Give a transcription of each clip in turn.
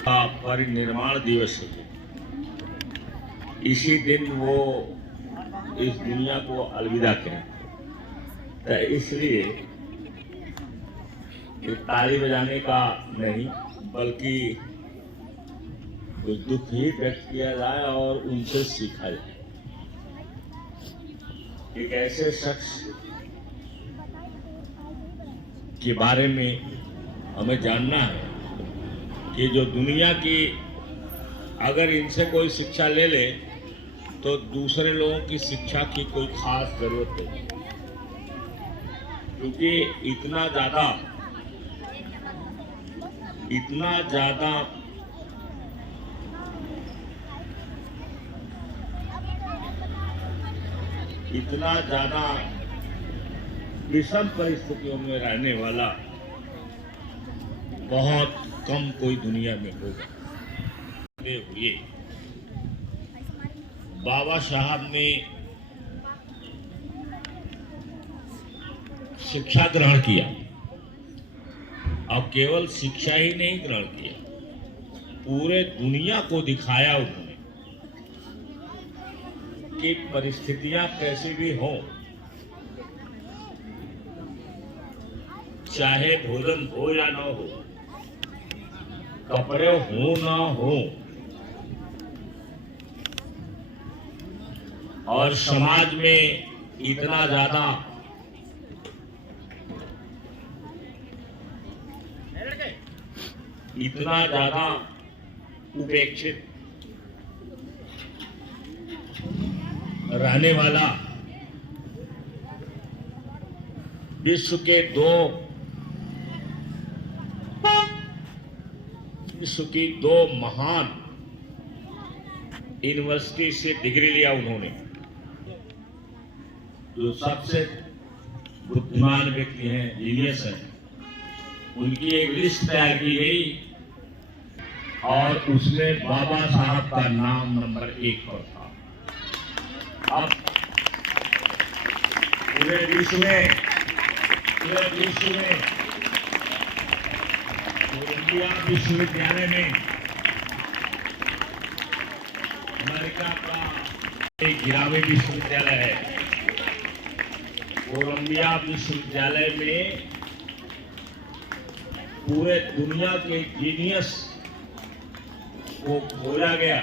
का परिनिर्माण दिवस है। इसी दिन वो इस दुनिया को अलविदा करें, तो इसलिए ताली बजाने का नहीं बल्कि कुछ दुख ही व्यक्त किया जाए और उनसे सीखा जाए। एक ऐसे शख्स के बारे में हमें जानना है कि जो दुनिया की अगर इनसे कोई शिक्षा ले ले तो दूसरे लोगों की शिक्षा की कोई खास जरूरत नहीं, क्योंकि इतना ज्यादा विषम परिस्थितियों में रहने वाला बहुत कम कोई दुनिया में होगा। हुए बाबा साहब ने शिक्षा ग्रहण किया और केवल शिक्षा ही नहीं ग्रहण किया, पूरे दुनिया को दिखाया उन्होंने कि परिस्थितियां कैसी भी हों, चाहे भोजन हो या न हो, कपड़े हो ना हो, और समाज में इतना ज्यादा उपेक्षित रहने वाला विश्व की दो महान यूनिवर्सिटी से डिग्री लिया उन्होंने। जो सबसे बुद्धिमान व्यक्ति हैं, जीनियस हैं, उनकी एक लिस्ट तैयार की गई और उसमें बाबा साहब का नाम नंबर 1 पर था। अब पूरे विश्व में कोलंबिया विश्वविद्यालय में अमेरिका का एक 11वां विश्वविद्यालय है। कोलंबिया विश्वविद्यालय में पूरे दुनिया के जीनियस को खोजा गया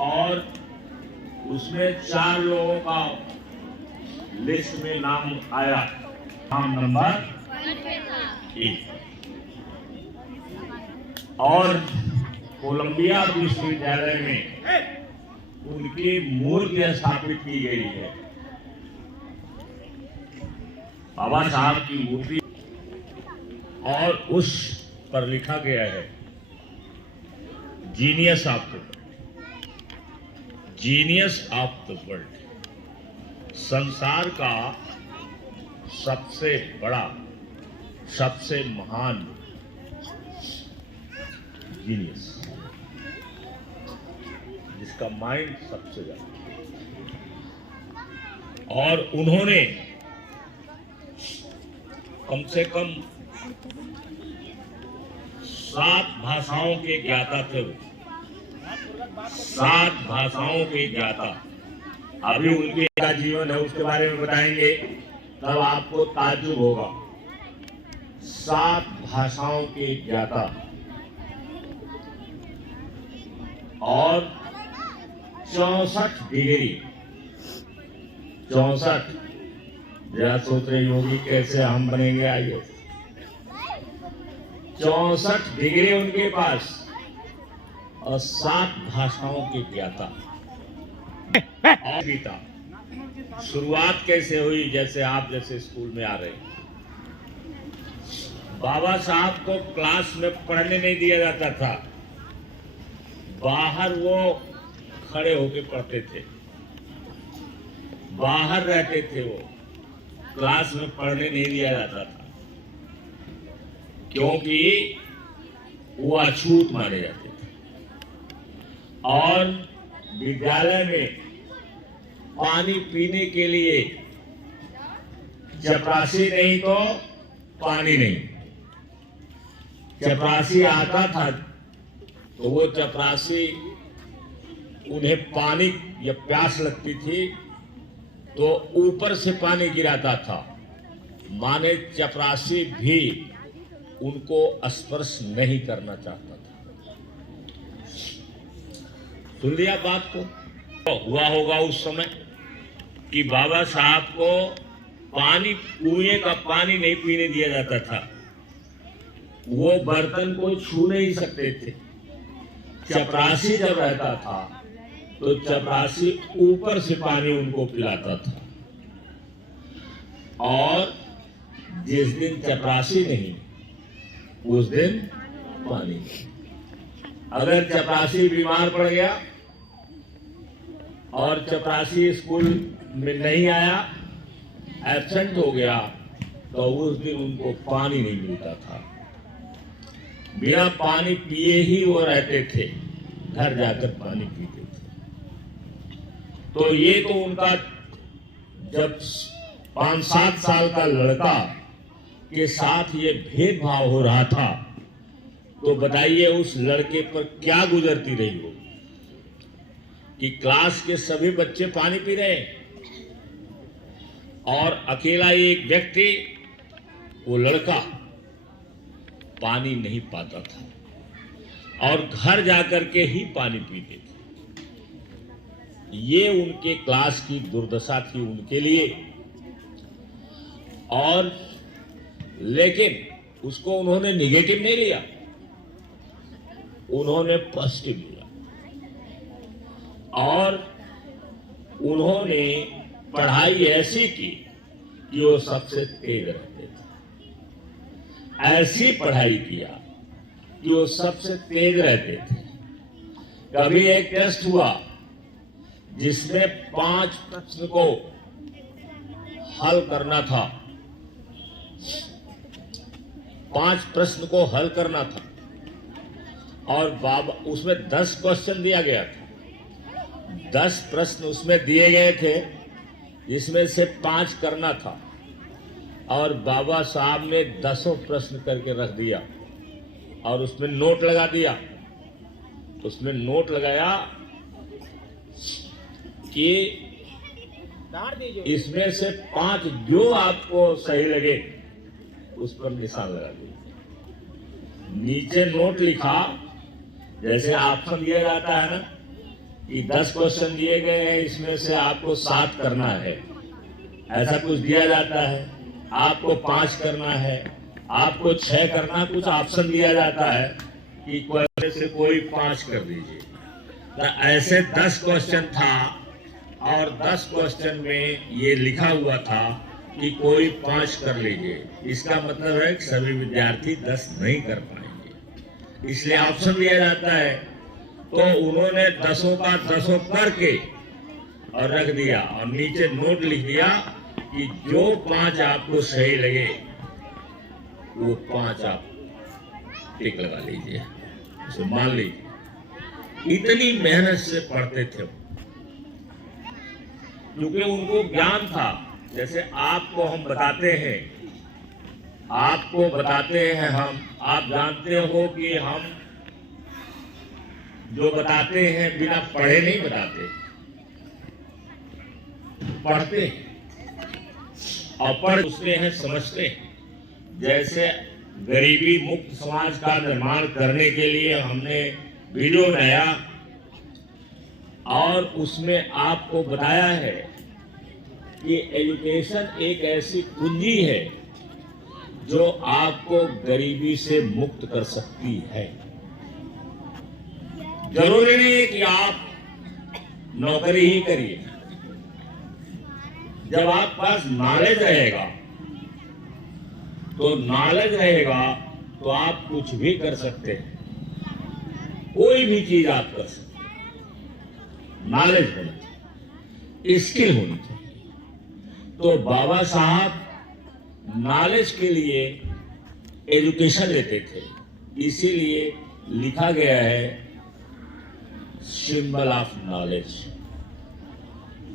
और उसमें 4 लोगों का लिस्ट में नाम आया, नाम नंबर 1। और कोलंबिया विश्वविद्यालय में उनकी मूर्ति स्थापित की गई है, बाबा साहब की मूर्ति, और उस पर लिखा गया है जीनियस ऑफ द वर्ल्ड, संसार का सबसे बड़ा, सबसे महान जीनियस, जिसका माइंड सबसे ज्यादा। और उन्होंने कम से कम 7 भाषाओं के ज्ञाता थे। 7 भाषाओं के ज्ञाता। अभी उनके का जीवन है, उसके बारे में बताएंगे, तब आपको ताज्जुब होगा। 7 भाषाओं के ज्ञाता और 64 डिग्री। 64 जरा सोच रहे योगी कैसे हम बनेंगे आइए। 64 डिग्री उनके पास और 7 भाषाओं के ज्ञाता। और पिता शुरुआत कैसे हुई, जैसे आप जैसे स्कूल में आ रहे हैं। बाबा साहब को क्लास में पढ़ने नहीं दिया जाता था, बाहर वो खड़े होके पढ़ते थे, बाहर रहते थे, वो क्लास में पढ़ने नहीं दिया जाता था, क्योंकि वो अछूत माने जाते थे। और विद्यालय में पानी पीने के लिए चपरासी नहीं तो पानी नहीं। चपरासी आता था तो वो चपरासी उन्हें पानी या प्यास लगती थी तो ऊपर से पानी गिराता था, माने चपरासी भी उनको स्पर्श नहीं करना चाहता था। सुन लिया बात को? तो हुआ होगा उस समय कि बाबा साहब को पानी, कुएं का पानी नहीं पीने दिया जाता था, वो बर्तन को छू नहीं सकते थे। चपरासी जब रहता था तो चपरासी ऊपर से पानी उनको पिलाता था, और जिस दिन चपरासी नहीं उस दिन पानी नहीं। अगर चपरासी बीमार पड़ गया और चपरासी स्कूल में नहीं आया, एब्सेंट हो गया, तो उस दिन उनको पानी नहीं मिलता था। बिना पानी पिए ही वो रहते थे, घर जाकर पानी पीते थे। तो ये तो उनका जब 5-7 साल का लड़का के साथ ये भेदभाव हो रहा था, तो बताइए उस लड़के पर क्या गुजरती रही हो कि क्लास के सभी बच्चे पानी पी रहे और अकेला एक व्यक्ति, वो लड़का, पानी नहीं पाता था और घर जाकर के ही पानी पीते थे। ये उनके क्लास की दुर्दशा थी उनके लिए। और लेकिन उसको उन्होंने निगेटिव नहीं लिया, उन्होंने पॉजिटिव लिया और उन्होंने पढ़ाई ऐसी की कि वो सबसे तेज रहते थे। ऐसी पढ़ाई किया कि वो सबसे तेज रहते थे। कभी एक टेस्ट हुआ जिसमें 5 प्रश्न को हल करना था, 5 प्रश्न को हल करना था और बाबा उसमें 10 क्वेश्चन दिया गया था। 10 प्रश्न उसमें दिए गए थे जिसमें से 5 करना था और बाबा साहब ने 10 प्रश्न करके रख दिया और उसमें नोट लगा दिया। उसमें नोट लगाया कि इसमें से 5 जो आपको सही लगे उस पर निशान लगा दीजिए। नीचे नोट लिखा, जैसे ऑप्शन दिया जाता है ना कि 10 क्वेश्चन दिए गए हैं, इसमें से आपको 7 करना है, ऐसा कुछ दिया जाता है। आपको 5 करना है, आपको 6 करना, कुछ ऑप्शन दिया जाता है कि कोई से कोई 5 कर दीजिए। तो ऐसे 10 क्वेश्चन था और 10 क्वेश्चन में ये लिखा हुआ था कि कोई 5 कर लीजिए। इसका मतलब है कि सभी विद्यार्थी 10 नहीं कर पाएंगे, इसलिए ऑप्शन दिया जाता है। तो उन्होंने 10 का 10 करके और रख दिया और नीचे नोट लिख दिया कि जो 5 आपको सही लगे वो 5 आप टिक लगा लीजिए, उसे मान लीजिए। इतनी मेहनत से पढ़ते थे क्योंकि उनको ज्ञान था। जैसे आपको हम बताते हैं, आपको बताते हैं हम, आप जानते हो कि हम जो बताते हैं बिना पढ़े नहीं बताते, पढ़ते और पढ़ उसके हैं, समझते हैं। जैसे गरीबी मुक्त समाज का निर्माण करने के लिए हमने वीडियो बनाया और उसमें आपको बताया है कि एजुकेशन एक ऐसी कुंजी है जो आपको गरीबी से मुक्त कर सकती है। जरूरी नहीं है कि आप नौकरी ही करिए। जब आप पास नॉलेज रहेगा तो आप कुछ भी कर सकते हैं, कोई भी चीज आप कर सकते हैं। नॉलेज होना चाहिए, स्किल होनी चाहिए। तो बाबा साहब नॉलेज के लिए एजुकेशन लेते थे, इसीलिए लिखा गया है सिंबल ऑफ नॉलेज।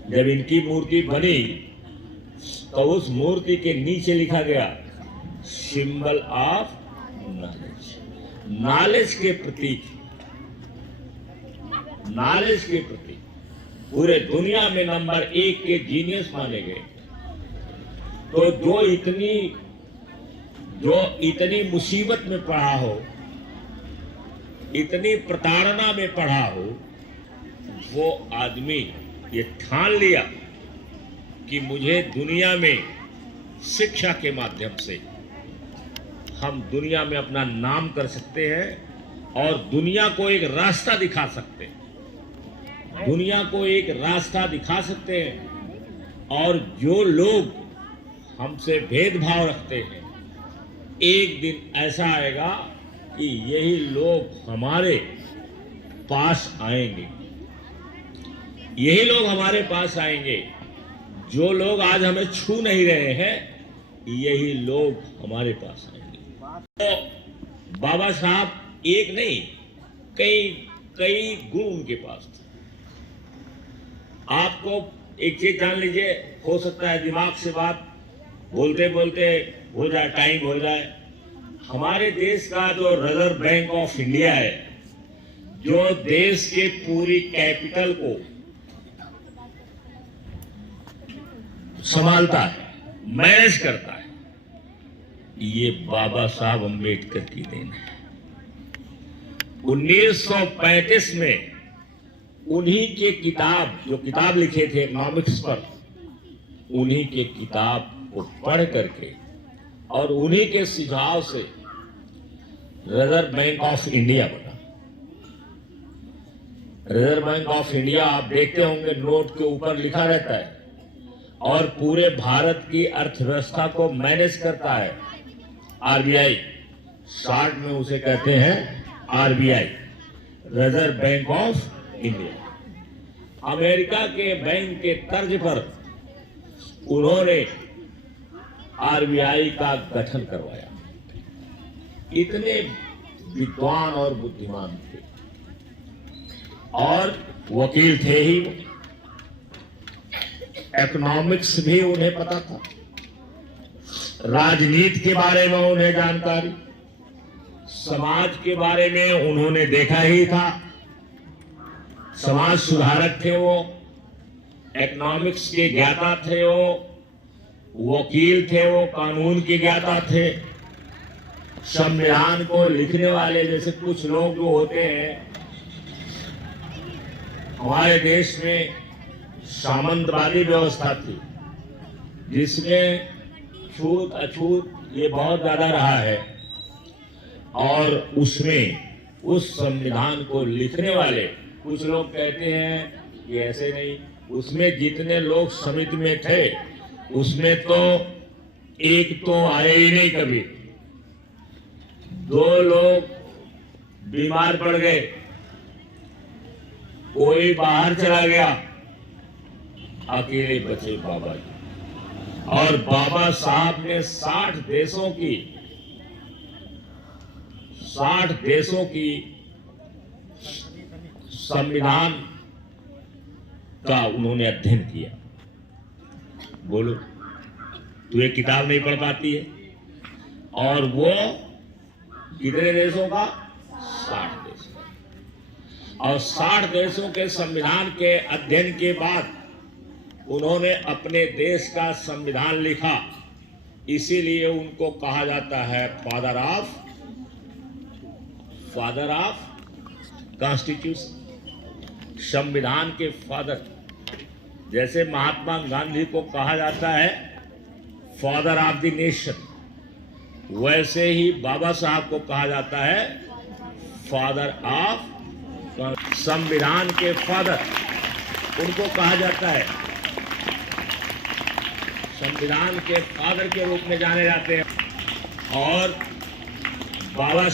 जब इनकी मूर्ति बनी तो उस मूर्ति के नीचे लिखा गया सिंबल ऑफ नॉलेज। नॉलेज के प्रतीक, नॉलेज के प्रतीक पूरे दुनिया में नंबर 1 के जीनियस माने गए। तो जो इतनी मुसीबत में पड़ा हो, इतनी प्रताड़ना में पड़ा हो, वो आदमी ये ठान लिया कि मुझे दुनिया में शिक्षा के माध्यम से हम दुनिया में अपना नाम कर सकते हैं और दुनिया को एक रास्ता दिखा सकते हैं, दुनिया को एक रास्ता दिखा सकते हैं। और जो लोग हमसे भेदभाव रखते हैं, एक दिन ऐसा आएगा कि यही लोग हमारे पास आएंगे, यही लोग हमारे पास आएंगे। जो लोग आज हमें छू नहीं रहे हैं, यही लोग हमारे पास आएंगे। तो बाबा साहब एक नहीं, कई गुण उनके पास थे। आपको एक चीज जान लीजिए, हो सकता है दिमाग से बात बोलते बोलते हो जाए, टाइम हो जाए। हमारे देश का जो रिजर्व बैंक ऑफ इंडिया है, जो देश के पूरी कैपिटल को संभालता है, मैनेज करता है, ये बाबा साहब अम्बेडकर की देन है। 1935 में उन्हीं के जो किताब लिखे थे इकोनॉमिक्स पर, उन्हीं के किताब को पढ़ करके और उन्हीं के सुझाव से रिजर्व बैंक ऑफ इंडिया बना। रिजर्व बैंक ऑफ इंडिया आप देखते होंगे, नोट के ऊपर लिखा रहता है और पूरे भारत की अर्थव्यवस्था को मैनेज करता है आरबीआई, शॉर्ट में उसे कहते हैं RBI, reserve bank of India. America के बैंक के तर्ज पर उन्होंने आरबीआई का गठन करवाया। इतने विद्वान और बुद्धिमान थे और वकील थे ही। इकोनॉमिक्स भी उन्हें पता था, राजनीति के बारे में उन्हें जानकारी, समाज के बारे में उन्होंने देखा ही था। समाज सुधारक थे वो, इकोनॉमिक्स के ज्ञाता थे वो, वकील थे वो, कानून के ज्ञाता थे। संविधान को लिखने वाले जैसे कुछ लोग जो होते हैं, हमारे देश में सामंतवादी व्यवस्था थी जिसमें छूत अछूत ये बहुत ज्यादा रहा है। और उसमें उस संविधान को लिखने वाले कुछ लोग कहते हैं कि ऐसे नहीं, उसमें जितने लोग समिति में थे उसमें तो एक तो आए ही नहीं कभी, 2 लोग बीमार पड़ गए, कोई बाहर चला गया, अकेले बचे बाबा जी। और बाबा साहब ने 60 देशों की संविधान का उन्होंने अध्ययन किया। बोलो, तू एक किताब नहीं पढ़ पाती है? और वो कितने देशों का? 60 देशों। और 60 देशों के संविधान के अध्ययन के बाद उन्होंने अपने देश का संविधान लिखा। इसीलिए उनको कहा जाता है फादर ऑफ कॉन्स्टिट्यूशन, संविधान के फादर। जैसे महात्मा गांधी को कहा जाता है फादर ऑफ द नेशन, वैसे ही बाबा साहब को कहा जाता है फादर ऑफ संविधान के फादर, उनको कहा जाता है, संविधान के फादर के रूप में जाने जाते हैं। और बाबा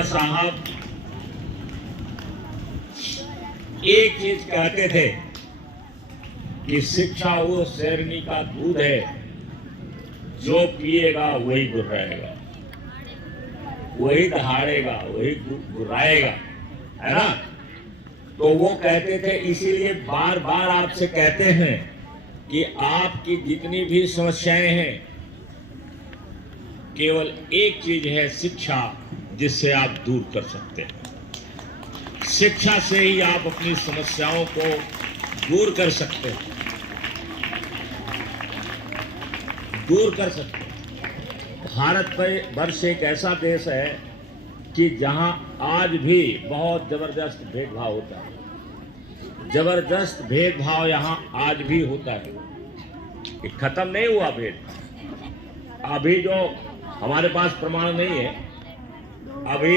साहब एक चीज कहते थे कि शिक्षा वो शेरनी का दूध है, जो पिएगा वही गुर्राएगा, वही दहाड़ेगा, वही गुर्राएगा, है ना। तो वो कहते थे, इसीलिए बार बार आपसे कहते हैं कि आपकी जितनी भी समस्याएं हैं केवल एक चीज है, शिक्षा, जिससे आप दूर कर सकते हैं। शिक्षा से ही आप अपनी समस्याओं को दूर कर सकते हैं, दूर कर सकते हैं। भारत वर्ष एक ऐसा देश है कि जहां आज भी बहुत जबरदस्त भेदभाव होता है। जबरदस्त भेदभाव यहां आज भी होता है। ये खत्म नहीं हुआ भेदभाव। अभी जो हमारे पास प्रमाण नहीं है, अभी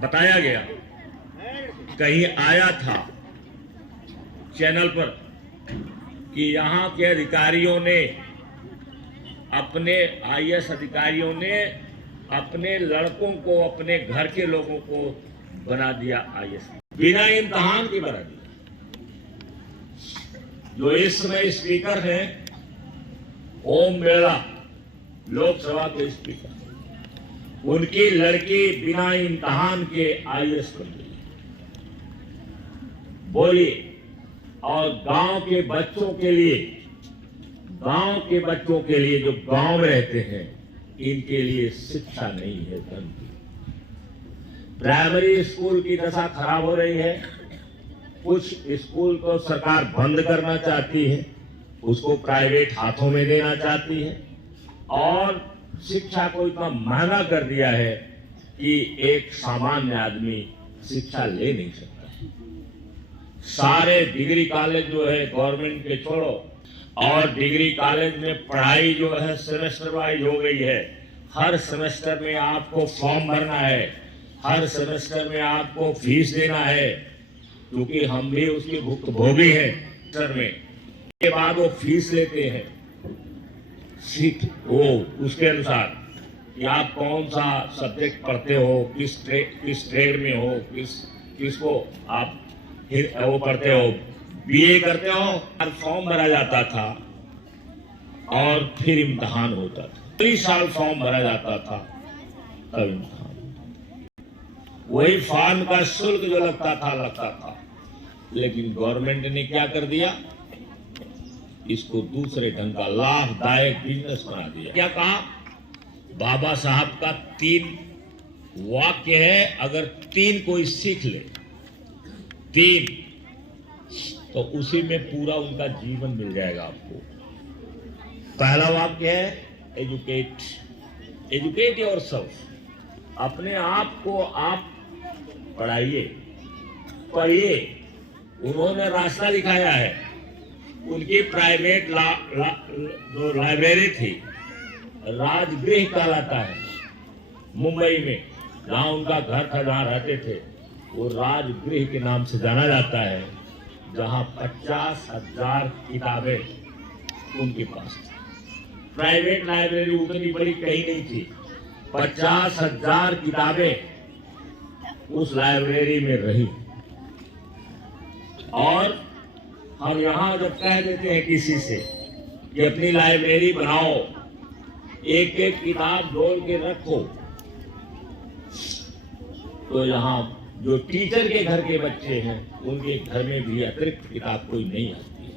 बताया गया, कहीं आया था चैनल पर कि यहाँ के अधिकारियों ने, अपने आईएएस अधिकारियों ने अपने लड़कों को, अपने घर के लोगों को बना दिया आईएएस, बिना इम्तिहान के बना दिया। जो इस समय स्पीकर हैं, ओम बिरला, लोकसभा के स्पीकर, उनकी लड़की बिना इम्तिहान के आईएएस बन गई। बोलिए, और गांव के बच्चों के लिए, गांव के बच्चों के लिए जो गांव में रहते हैं, इनके लिए शिक्षा नहीं है, धन की। प्राइमरी स्कूल की दशा खराब हो रही है। कुछ स्कूल को सरकार बंद करना चाहती है, उसको प्राइवेट हाथों में देना चाहती है, और शिक्षा को इतना महंगा कर दिया है कि एक सामान्य आदमी शिक्षा ले नहीं सकता। सारे डिग्री कॉलेज जो है गवर्नमेंट के छोड़ो, और डिग्री कॉलेज में पढ़ाई जो है सेमेस्टर वाइज हो गई है। हर सेमेस्टर में आपको फॉर्म भरना है, हर सेमेस्टर में आपको फीस देना है, क्योंकि हम भी उसके भुक्तभोगी हैं। सेमेस्टर में के बाद वो फीस लेते हैं, सीख वो उसके अनुसार कि आप कौन सा सब्जेक्ट पढ़ते हो, किस ट्रेड में हो, किसको आप वो पढ़ते हो, बीए करते हो। और फॉर्म भरा जाता था और फिर इम्तिहान होता था। 3 साल फॉर्म भरा जाता था, तब इम्तिहान। वही फॉर्म का शुल्क जो लगता था। लेकिन गवर्नमेंट ने क्या कर दिया, इसको दूसरे ढंग का लाभदायक बिजनेस बना दिया। क्या कहा, बाबा साहब का 3 वाक्य है, अगर 3 कोई सीख ले, 3, तो उसी में पूरा उनका जीवन मिल जाएगा आपको। पहला वाक्य है एजुकेट योरसेल्फ। अपने आप को आप पढ़ाइए, पढ़िए। उन्होंने रास्ता दिखाया है। उनकी प्राइवेट जो लाइब्रेरी थी, राजगृह कहलाता है मुंबई में, जहां उनका घर था, जहां रहते थे, वो राजगृह के नाम से जाना जाता है, जहां 50,000 किताबें उनके पास थी। प्राइवेट लाइब्रेरी उतनी बड़ी कहीं नहीं थी, 50,000 किताबें उस लाइब्रेरी में रही। और हम यहाँ जब कह देते हैं किसी से कि अपनी लाइब्रेरी बनाओ, एक एक किताब जोड़ के रखो, तो यहाँ जो टीचर के घर के बच्चे हैं, उनके घर में भी अतिरिक्त किताब कोई नहीं आती है।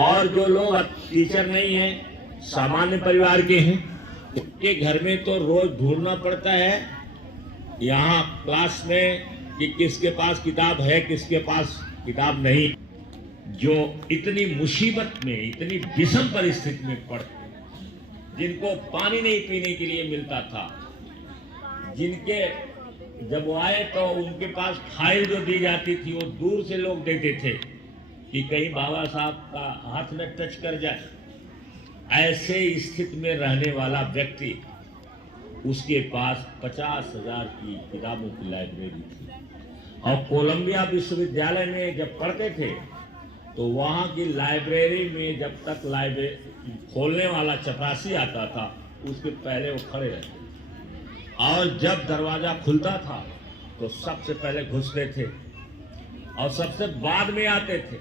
और जो लोग टीचर नहीं हैं, सामान्य परिवार के हैं, उनके घर में तो रोज ढूंढना पड़ता है यहाँ क्लास में कि किसके पास किताब है, किसके पास किताब नहीं। जो इतनी मुसीबत में, इतनी विषम परिस्थिति में पड़ते, जिनको पानी नहीं पीने के लिए मिलता था, जिनके जब वो आए तो उनके पास फाइल जो दी जाती थी, वो दूर से लोग देते थे कि कहीं बाबा साहब का हाथ में टच कर जाए। ऐसे स्थिति में रहने वाला व्यक्ति, उसके पास 50,000 की किताबों की लाइब्रेरी थी। और कोलंबिया विश्वविद्यालय में जब पढ़ते थे, तो वहाँ की लाइब्रेरी में जब तक लाइब्रेरी खोलने वाला चपरासी आता था, उसके पहले वो खड़े रहते थे, और जब दरवाजा खुलता था तो सबसे पहले घुसते थे और सबसे बाद में आते थे,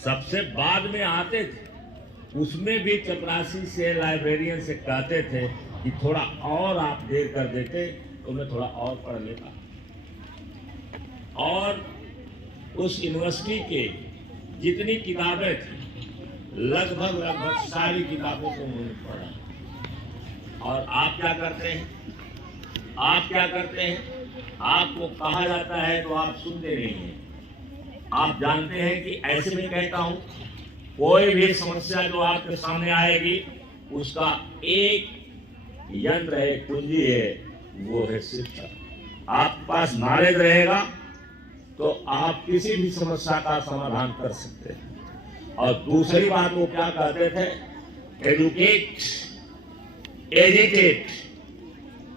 सबसे बाद में आते थे। उसमें भी चपरासी से, लाइब्रेरियन से कहते थे कि थोड़ा और आप देर कर देते तो मैं थोड़ा और पढ़ लेता। और उस यूनिवर्सिटी के जितनी किताबें थी, लगभग सारी किताबों को उन्होंने पढ़ा। और आप क्या करते हैं? आप क्या करते हैं? आपको कहा जाता है तो आप सुनते नहीं हैं। आप जानते हैं कि ऐसे में कहता हूं, कोई भी समस्या जो आपके सामने आएगी उसका एक यंत्र है, कुंजी है, वो है शिक्षा। आपके पास नॉलेज रहेगा तो आप किसी भी समस्या का समाधान कर सकते हैं। और दूसरी बात वो क्या कहते थे? Educate, agitate.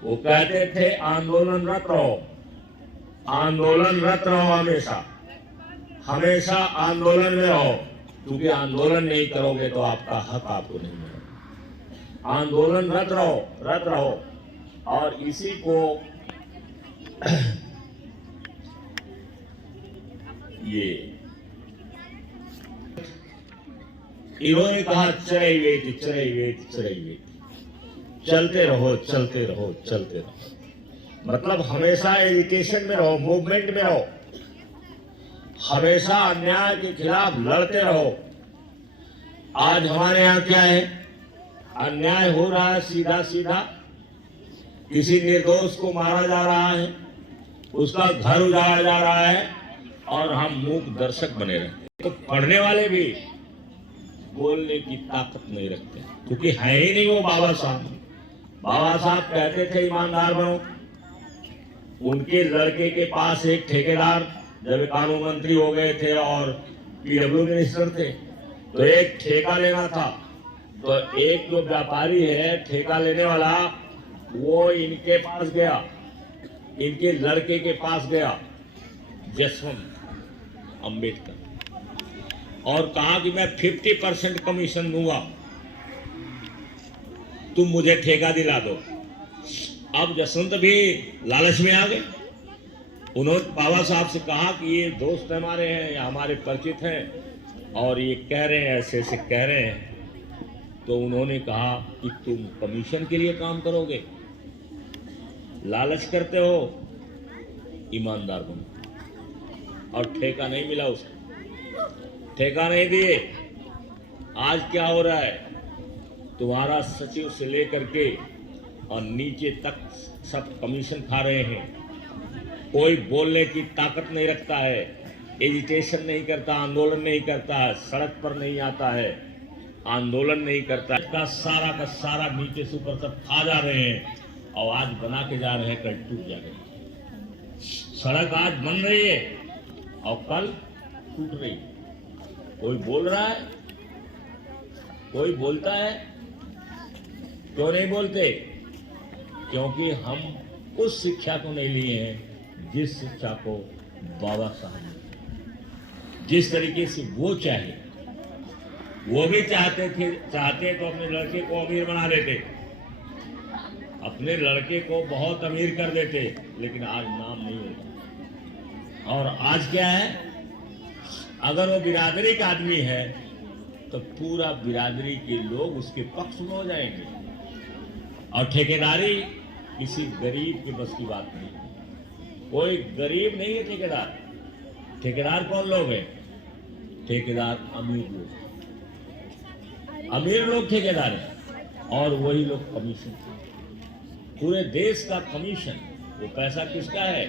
वो कहते थे आंदोलनरत रहो, आंदोलनरत रहो, हमेशा हमेशा आंदोलन में रहो, क्योंकि आंदोलन नहीं करोगे तो आपका हक आपको नहीं मिलेगा। आंदोलनरत रहो, रत रहो। और इसी को ये इन्होंने कहा चरैवेति चरैवेति चरैवेति, चलते रहो चलते रहो चलते रहो। मतलब हमेशा एजुकेशन में रहो, मूवमेंट में रहो, हमेशा अन्याय के खिलाफ लड़ते रहो। आज हमारे यहाँ क्या है? अन्याय हो रहा है, सीधा सीधा किसी निर्दोष को मारा जा रहा है, उसका घर उजाड़ा जा रहा है और हम मूक दर्शक बने रहते हैं। तो पढ़ने वाले भी बोलने की ताकत नहीं रखते, क्योंकि है ही नहीं वो बाबा साहब। बाबा साहब कहते थे ईमानदार बनो। उनके लड़के के पास एक ठेकेदार, जब कानून मंत्री हो गए थे और पीडब्ल्यू मिनिस्टर थे, तो एक ठेका लेना था। तो एक जो व्यापारी है ठेका लेने वाला, वो इनके पास गया, इनके लड़के के पास गया, जसवंत अंबेडकर, और कहा कि मैं 50% कमीशन दूंगा, तुम मुझे ठेका दिला दो। अब जसवंत भी लालच में आ गए। उन्होंने बाबा साहब से कहा कि ये दोस्त हमारे हैं या हमारे परिचित हैं और ये कह रहे हैं, ऐसे ऐसे कह रहे हैं। तो उन्होंने कहा कि तुम कमीशन के लिए काम करोगे, लालच करते हो, ईमानदार बनो। और ठेका नहीं मिला उसको, ठेका नहीं दिए। आज क्या हो रहा है? तुम्हारा सचिव से लेकर के और नीचे तक सब कमीशन खा रहे हैं। कोई बोलने की ताकत नहीं रखता है, एजिटेशन नहीं करता, आंदोलन नहीं करता है, सड़क पर नहीं आता है, आंदोलन नहीं करता है। का सारा नीचे से ऊपर सब खा जा रहे हैं और आज बना के जा रहे हैं, कल टूट जाएगा। सड़क आज बन रही है और कल टूट रही है। कोई बोल रहा है? कोई बोलता है? क्यों नहीं बोलते? क्योंकि हम उस शिक्षा को नहीं लिए हैं जिस शिक्षा को बाबा साहब ने, जिस तरीके से वो चाहे। वो भी चाहते तो अपने लड़के को अमीर बना देते, अपने लड़के को बहुत अमीर कर देते, लेकिन आज नाम नहीं होता। और आज क्या है? अगर वो बिरादरी का आदमी है तो पूरा बिरादरी के लोग उसके पक्ष में हो जाएंगे। और ठेकेदारी किसी गरीब के बस की बात नहीं। कोई गरीब नहीं है ठेकेदार। ठेकेदार कौन लोग हैं? ठेकेदार अमीर लोग, अमीर लोग ठेकेदार हैं और वही लोग कमीशन। पूरे देश का कमीशन। वो पैसा किसका है?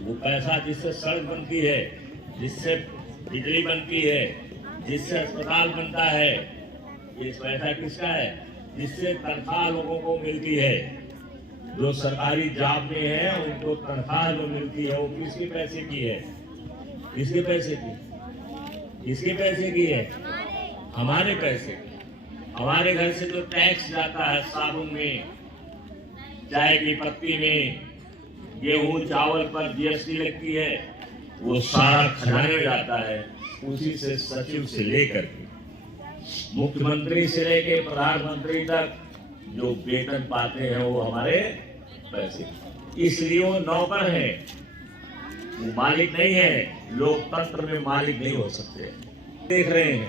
वो पैसा जिससे सड़क बनती है, जिससे बिजली बनती है, जिससे अस्पताल बनता है, ये पैसा किसका है? जिससे तनख्वाह लोगों को मिलती है। जो सरकारी जॉब में है उनको तनख्वाह जो मिलती है वो किसके पैसे की है? किसके पैसे की? किसके पैसे की है? हमारे पैसे। हमारे घर से जो टैक्स जाता है, साबुन में, चाय की पत्ती में, गेहूं चावल पर जीएसटी लगती है, वो सारा खजाने में जाता है। उसी से सचिव से लेकर के मुख्यमंत्री से लेकर प्रधानमंत्री तक जो वेतन पाते हैं वो हमारे पैसे। इसलिए वो नौकर है, वो मालिक नहीं है। लोकतंत्र में मालिक नहीं हो सकते। देख रहे हैं,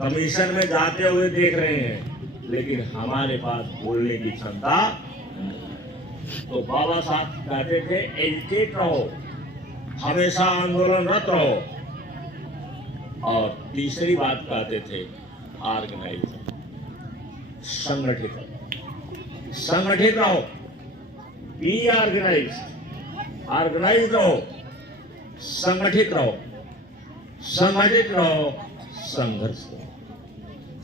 कमीशन में जाते हुए देख रहे हैं, लेकिन हमारे पास बोलने की क्षमता। तो बाबा साहब कहते थे एजुकेट रहो, हमेशा आंदोलनरत रहो। और तीसरी बात कहते थे ऑर्गेनाइज, संगठित। संगठित रहो, बी ऑर्गेनाइज रहो, संगठित रहो, संगठित रहो, संघर्ष करो,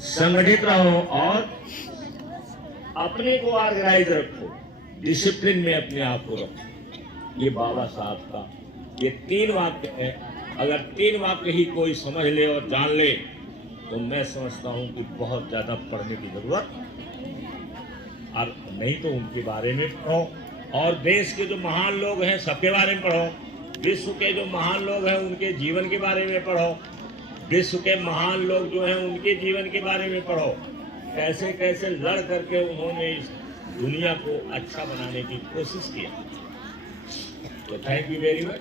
संगठित रहो और अपने को ऑर्गेनाइज रखो, डिसिप्लिन में अपने आप को रखो। ये बाबा साहब का ये 3 वाक्य है। अगर 3 वाक्य ही कोई समझ ले और जान ले तो मैं समझता हूं कि बहुत ज्यादा पढ़ने की जरूरत, और नहीं तो उनके बारे में पढ़ो और देश के जो महान लोग हैं सबके बारे में पढ़ो, विश्व के जो महान लोग हैं उनके जीवन के बारे में पढ़ो, विश्व के महान लोग जो हैं उनके जीवन के बारे में पढ़ो, कैसे कैसे लड़ करके उन्होंने इस दुनिया को अच्छा बनाने की कोशिश की। तो थैंक यू वेरी मच।